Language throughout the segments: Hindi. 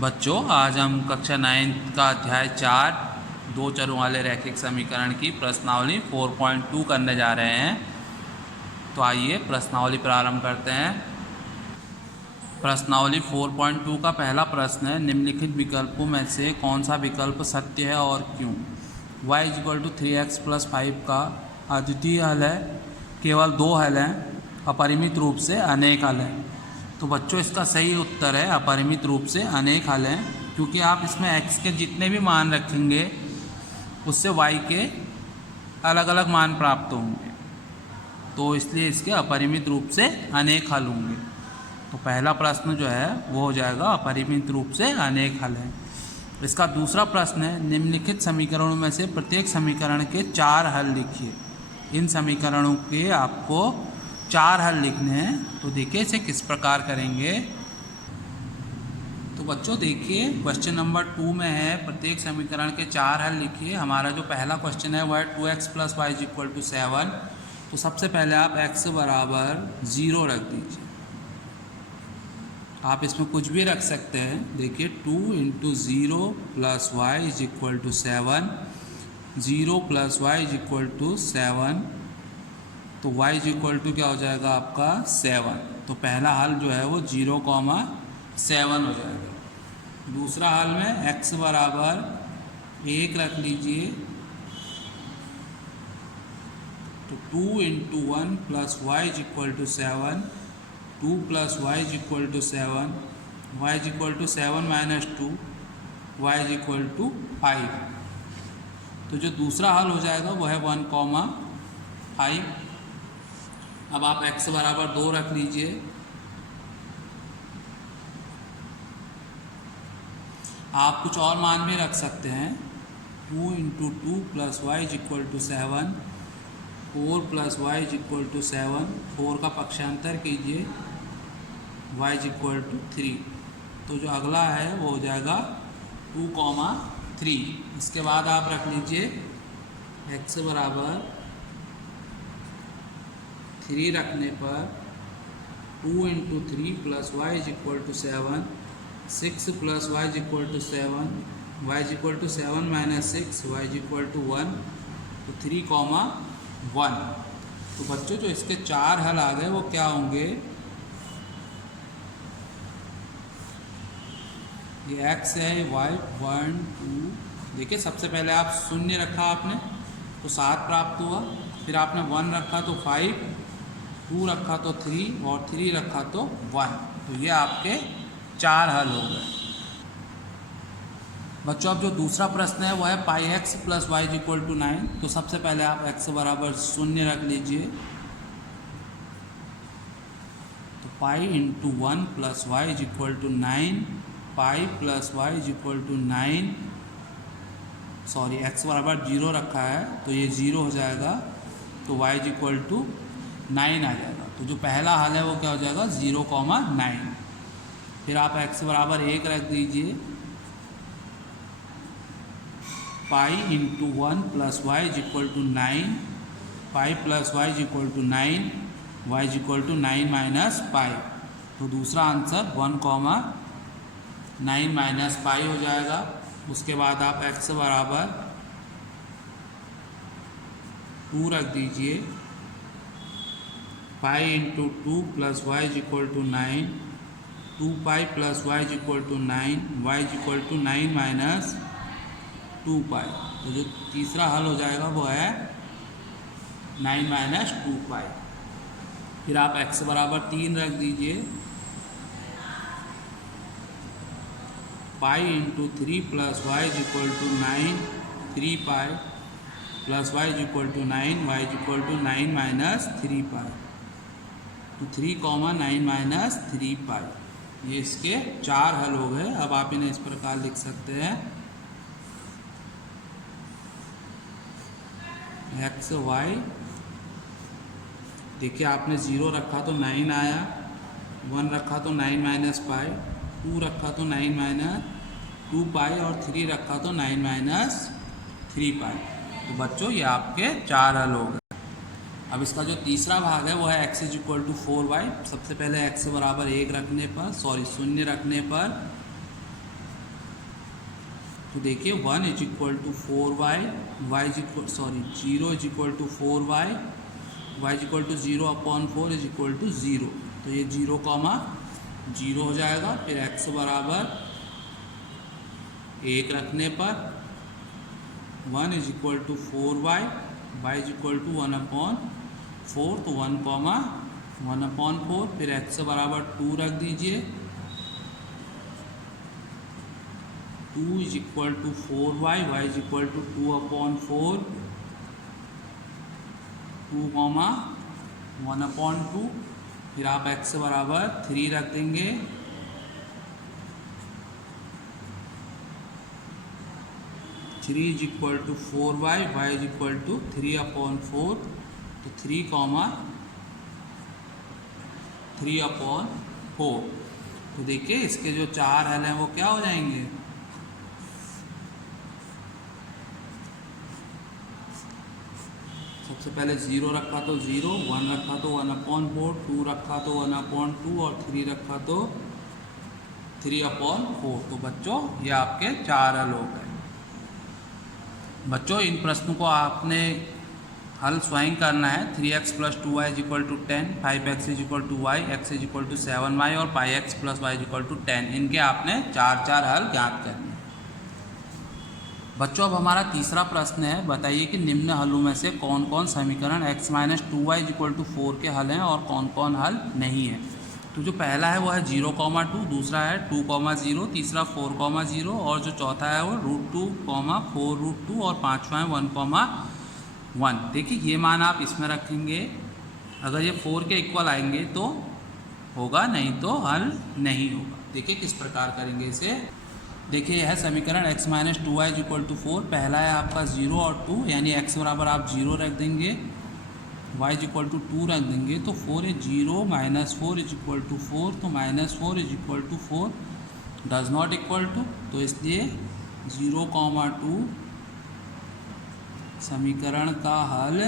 बच्चों, आज हम कक्षा 9 का अध्याय 4 दो चरों वाले रैखिक समीकरण की प्रश्नावली 4.2 करने जा रहे हैं। तो आइए प्रश्नावली प्रारंभ करते हैं। प्रश्नावली 4.2 का पहला प्रश्न है, निम्नलिखित विकल्पों में से कौन सा विकल्प सत्य है और क्यों। y = 3x + 5 का अद्वितीय हल है, केवल दो हल हैं, अपरिमित रूप से अनेक हल हैं। तो बच्चों, इसका सही उत्तर है अपरिमित रूप से अनेक हल हैं, क्योंकि आप इसमें x के जितने भी मान रखेंगे उससे y के अलग अलग मान प्राप्त होंगे, तो इसलिए इसके अपरिमित रूप से अनेक हल होंगे। तो पहला प्रश्न जो है वो हो जाएगा अपरिमित रूप से अनेक हल है। इसका दूसरा प्रश्न है, निम्नलिखित समीकरणों में से प्रत्येक समीकरण के 4 हल लिखिए। इन समीकरणों के आपको 4 हल लिखने हैं। तो देखिए इसे किस प्रकार करेंगे। तो बच्चों देखिए, क्वेश्चन नंबर 2 में है प्रत्येक समीकरण के 4 हल लिखिए। हमारा जो पहला क्वेश्चन है वह है 2x + y = 7। तो सबसे पहले आप x = 0 रख दीजिए। आप इसमें कुछ भी रख सकते हैं। देखिए 2 × 0 + y = 7, 0 + y = 7। तो y = क्या हो जाएगा आपका 7। तो पहला हल जो है वो 0,7 हो जाएगा। दूसरा हल में x = 1 रख लीजिए। तो 2 × 1 + y = 7, 2 + y = 7, y = 7 - 2, y = 5। तो जो दूसरा हल हो जाएगा वो है 1,5। अब आप x = 2 रख लीजिए। आप कुछ और मान भी रख सकते हैं। 2 × 2 + y = 7, 4 + y = 7, 4 का पक्षांतर कीजिए, y = 3। तो जो अगला है वो हो जाएगा 2,3। इसके बाद आप रख लीजिए x = 3 रखने पर 2 × 3 + y = 7, 6 + y = 7, y = 7 - 6, y = 1। तो 3,1। तो बच्चों, जो इसके 4 हल आ गए वो क्या होंगे। ये x है, y 1 2। देखिए सबसे पहले आप 0 रखा आपने तो 7 प्राप्त हुआ, फिर आपने 1 रखा तो 5, 2 रखा तो 3 और 3 रखा तो 1। तो ये आपके 4 हल हो गए। बच्चों, अब जो दूसरा प्रश्न है वो है πx + y = 9। तो सबसे पहले आप x = 0 रख लीजिए। तो π × 1 + y = 9, π + y = 9। सॉरी, x = 0 रखा है तो ये 0 हो जाएगा। तो y = 9 आ जाएगा। तो जो पहला हल है वो क्या हो जाएगा 0,9। फिर आप x = 1 रख दीजिए। π × 1 + y = 9, π + y = 9, y = 9 - π। तो दूसरा आंसर 1,9 - π हो जाएगा। उसके बाद आप x = 2 रख दीजिए। π × 2 + y = 9, 2π + y = 9, y = 9 - 2π। तो जो तीसरा हल हो जाएगा वो है 9 - 2π। फिर आप x = 3 रख दीजिए। π × 3 + y = 9, 3π + y = 9, y = 9 - 3π। तो 3,9 - 3π। ये इसके 4 हल हो गए। अब आप इन्हें इस प्रकार लिख सकते हैं। x y, देखिए आपने 0 रखा तो 9 आया, 1 रखा तो 9 - π, 2 रखा तो 9 - 2π और 3 रखा तो 9 - 3π। तो बच्चों, ये आपके 4 हल हो गए। अब इसका जो तीसरा भाग है वो है x = 4y। सबसे पहले x = 1 रखने पर 0 रखने पर तो देखिए 1 is equal to 4y, zero is equal to 4y, y is equal to 0/4 is equal to 0। तो ये 0,0 हो जाएगा। फिर x बराबर 1 रखने पर 1 is equal to 4y, y is equal to 1/4, तो 1,1/4। फिर x बराबर 2 रख दीजिए, 2 is equal to 4y, y is equal to 2/4, 2,1/2। फिर आप x बराबर 3 रख देंगे, 3 is equal to 4y, y is equal to 3/4, तो 3,3/4। तो देखिए इसके जो 4 हल हैं वो क्या हो जाएंगे, सबसे पहले 0 रखा तो 0, 1 रखा तो 1/4, 2 रखा तो 1/2 और 3 रखा तो 3/4। तो बच्चों ये आपके 4 हल हो गए। बच्चों इन प्रश्नों को आपने हल स्वयं करना है। 3x + 2y is equal to 10, 5x is equal to y, x is equal to 7y और πx + y is equal to 10। इनके आपने 4 हल ज्ञात करने। बच्चों अब हमारा तीसरा प्रश्न है, बताइए कि निम्न हलों में से कौन कौन समीकरण x - 2y is equal to 4 के हल हैं और कौन कौन हल नहीं है। तो जो पहला है वो है 0,2, दूसरा है 2,0, तीसरा 4,0 और जो चौथा है वो √2, 4√2 और पाँचवा है 1,1। देखिए ये मान आप इसमें रखेंगे, अगर ये 4 के इक्वल आएंगे तो होगा, नहीं तो हल नहीं होगा। देखिए किस प्रकार करेंगे इसे। देखिए यह है समीकरण x - 2y is equal to 4। पहला है आपका 0 और 2, यानी x बराबर आप 0 रख देंगे, y इज इक्वल टू 2 रख देंगे, तो 4 है 0 - 4 इज इक्वल टू 4, तो -4 is equal to 4 does not equal to, तो इसलिए 0,2 समीकरण का हल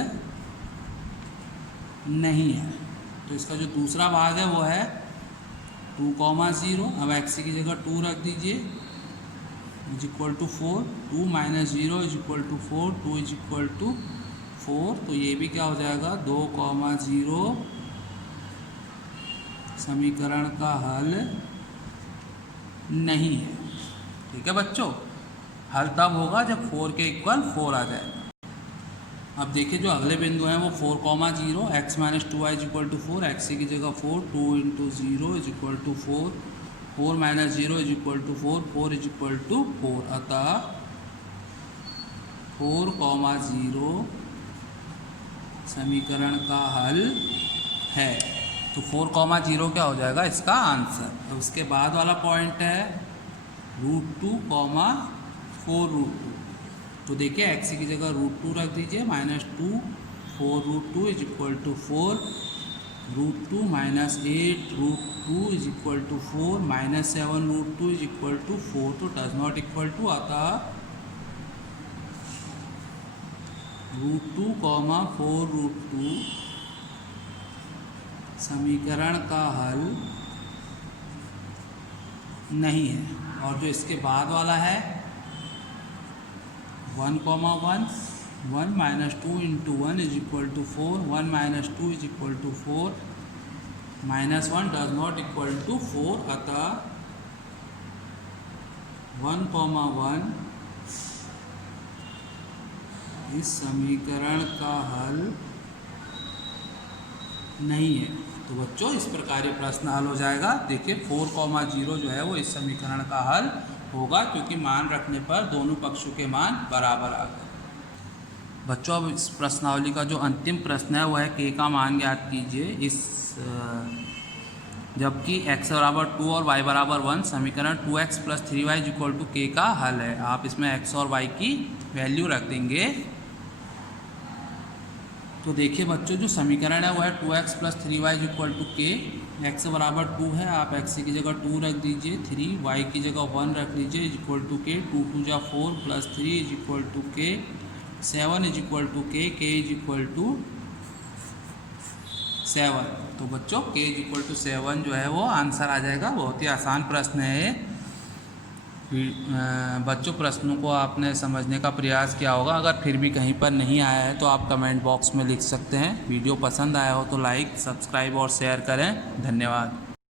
नहीं है। तो इसका जो दूसरा भाग है वो है 2,0। अब x की जगह 2 रख दीजिए, is equal to 4, 2 - 0 is equal to 4, 2 is equal to 4, तो ये भी क्या हो जाएगा 2,0 समीकरण का हल नहीं है। ठीक है बच्चों, हल तब होगा जब 4 के इक्वल 4 आ जाएगा। अब देखिए जो अगले बिंदु हैं वो 4,0, x - 2y is equal to 4, x की जगह 4, 2 × 0 is equal to 4, 4 - 0 is equal to 4, 4 is equal to 4, अतः 4,0 समीकरण का हल है। तो 4,0 क्या हो जाएगा इसका आंसर। अब उसके बाद वाला पॉइंट है √2, 4√2। तो देखिए x की जगह √2 रख दीजिए, -2, 4√2 is equal to 4, √2 - 8√2 is equal to 4, -7√2 is equal to 4, तो डज नॉट इक्वल टू, अतः √2, 4√2 समीकरण का हल नहीं है। और जो इसके बाद वाला है 1,1, 1 - 2 × 1 is equal to 4, 1 - 2 is equal to 4, -1 does not equal to 4, अतः 1,1 इस समीकरण का हल नहीं है। तो बच्चों इस प्रकार ये प्रश्न हल हो जाएगा। देखिए 4,0 जो है वो इस समीकरण का हल होगा, क्योंकि मान रखने पर दोनों पक्षों के मान बराबर आ गए। बच्चों अब इस प्रश्नावली का जो अंतिम प्रश्न है वो है k का मान ज्ञात कीजिए। जबकि x बराबर 2 और y बराबर 1 समीकरण 2x + 3y is equal to k का हल है। आप इसमें x और y की वैल्यू रख देंगे। तो देखिए बच्चों जो समीकरण है वो है 2x + 3y is equal to k। x बराबर 2 है, आप x की जगह 2 रख दीजिए, 3 y की जगह 1 रख लीजिए, is equal to k, 2 × 2 = 4 + 3 is equal to k, 7 is equal to k, k is equal to 7। तो बच्चों k इज इक्वल टू 7 जो है वो आंसर आ जाएगा। बहुत ही आसान प्रश्न है। बच्चों प्रश्नों को आपने समझने का प्रयास किया होगा। अगर फिर भी कहीं पर नहीं आया है तो आप कमेंट बॉक्स में लिख सकते हैं। वीडियो पसंद आया हो तो लाइक, सब्सक्राइब और शेयर करें। धन्यवाद।